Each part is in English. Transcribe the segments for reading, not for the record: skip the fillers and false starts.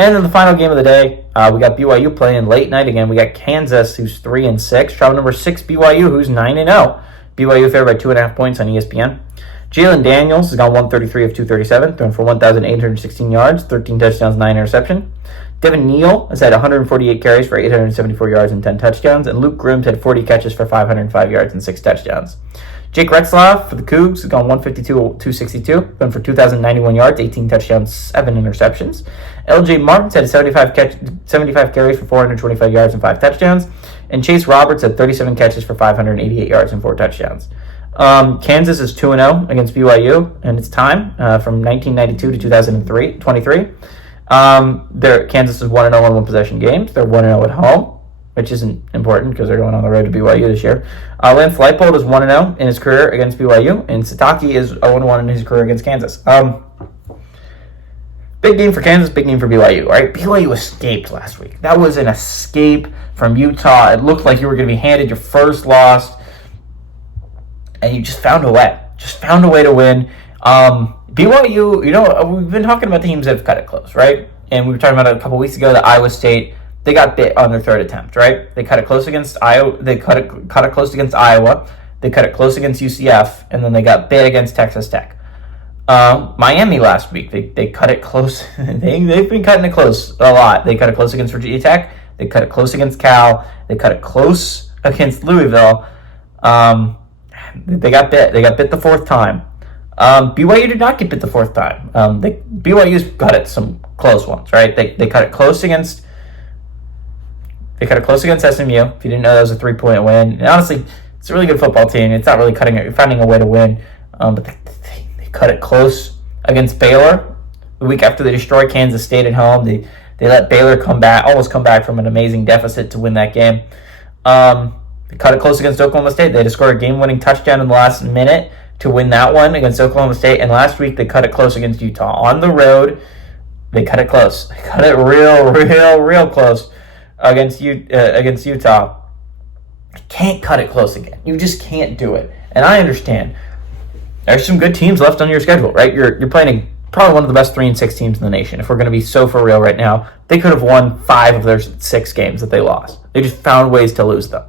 And then the final game of the day, we got BYU playing late night again. We got Kansas, who's 3-6. Travel number 6, BYU, who's 9-0. BYU favored by 2.5 points on ESPN. Jalen Daniels has gone 133 of 237, thrown for 1,816 yards, 13 touchdowns, 9 interception. Devin Neal has had 148 carries for 874 yards and 10 touchdowns. And Luke Grimm's had 40 catches for 505 yards and 6 touchdowns. Jake Retzlaff for the Cougs has gone 152 of 262, thrown for 2,091 yards, 18 touchdowns, 7 interceptions. LJ Martin's had 75 carries for 425 yards and 5 touchdowns. And Chase Roberts had 37 catches for 588 yards and 4 touchdowns. Kansas is 2-0 against BYU, and it's time from 1992 to 2023. Kansas is 1-0 in one-possession games. They're 1-0 at home, which isn't important because they're going on the road to BYU this year. Lance Leipold is 1-0 in his career against BYU, and Sataki is 0-1 in his career against Kansas. Big game for Kansas, big game for BYU, right? BYU escaped last week. That was an escape from Utah. It looked like you were going to be handed your first loss, and you just found a way. Just found a way to win. BYU, we've been talking about teams that have cut it close, right? And we were talking about it a couple weeks ago, that Iowa State, they got bit on their third attempt, right? They cut it close against Iowa. They cut it close against Iowa. They cut it close against UCF, and then they got bit against Texas Tech. Miami last week, they cut it close. They've been cutting it close a lot. They cut it close against Virginia Tech. They cut it close against Cal. They cut it close against Louisville. They got bit. They got bit the fourth time. BYU did not get bit the fourth time. BYU's got it some close ones, right? They cut it close against. They cut it close against SMU. If you didn't know, that was a 3-point win. And honestly, it's a really good football team. It's not really finding a way to win. But they cut it close against Baylor the week after they destroyed Kansas State at home. They let Baylor almost come back from an amazing deficit to win that game. They cut it close against Oklahoma State. They had to score a game-winning touchdown in the last minute to win that one against Oklahoma State. And last week, they cut it close against Utah. On the road, they cut it close. They cut it real close against Utah. You can't cut it close again. You just can't do it. And I understand. There's some good teams left on your schedule, right? You're playing probably one of the best 3-6 teams in the nation. If we're going to be so for real right now, they could have won 5 of their 6 games that they lost. They just found ways to lose them.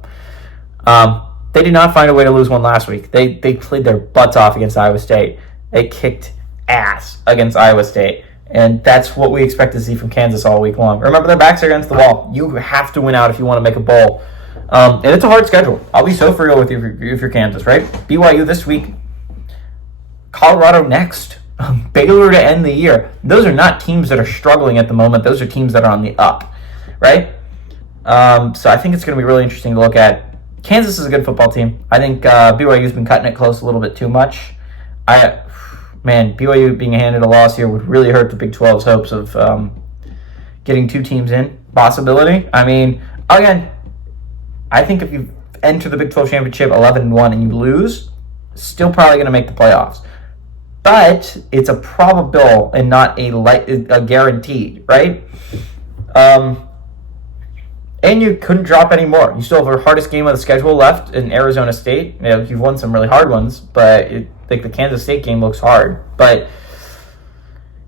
They did not find a way to lose one last week. They played their butts off against Iowa State. They kicked ass against Iowa State. And that's what we expect to see from Kansas all week long. Remember, their backs are against the wall. You have to win out if you want to make a bowl. And it's a hard schedule. I'll be so for real with you if you're Kansas, right? BYU this week. Colorado next. Baylor to end the year. Those are not teams that are struggling at the moment. Those are teams that are on the up, right? So I think it's going to be really interesting to look at. Kansas is a good football team. I think BYU's been cutting it close a little bit too much. BYU being handed a loss here would really hurt the Big 12's hopes of getting 2 teams in. Possibility. I mean, again, I think if you enter the Big 12 championship 11-1 and you lose, still probably going to make the playoffs. But it's a probable and not a guaranteed, right? And you couldn't drop any more. You still have the hardest game of the schedule left in Arizona State. You've won some really hard ones, but the Kansas State game looks hard. But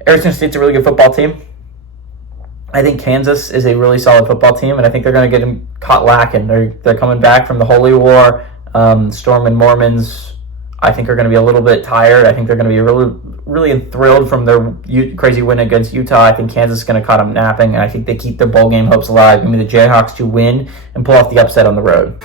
Arizona State's a really good football team. I think Kansas is a really solid football team, and I think they're going to get them caught lacking. They're coming back from the Holy War. Storm and Mormons, I think, are going to be a little bit tired. I think they're going to be really thrilled from their crazy win against Utah. I think Kansas is going to caught them napping, and I think they keep their bowl game hopes alive. Give me the Jayhawks to win and pull off the upset on the road.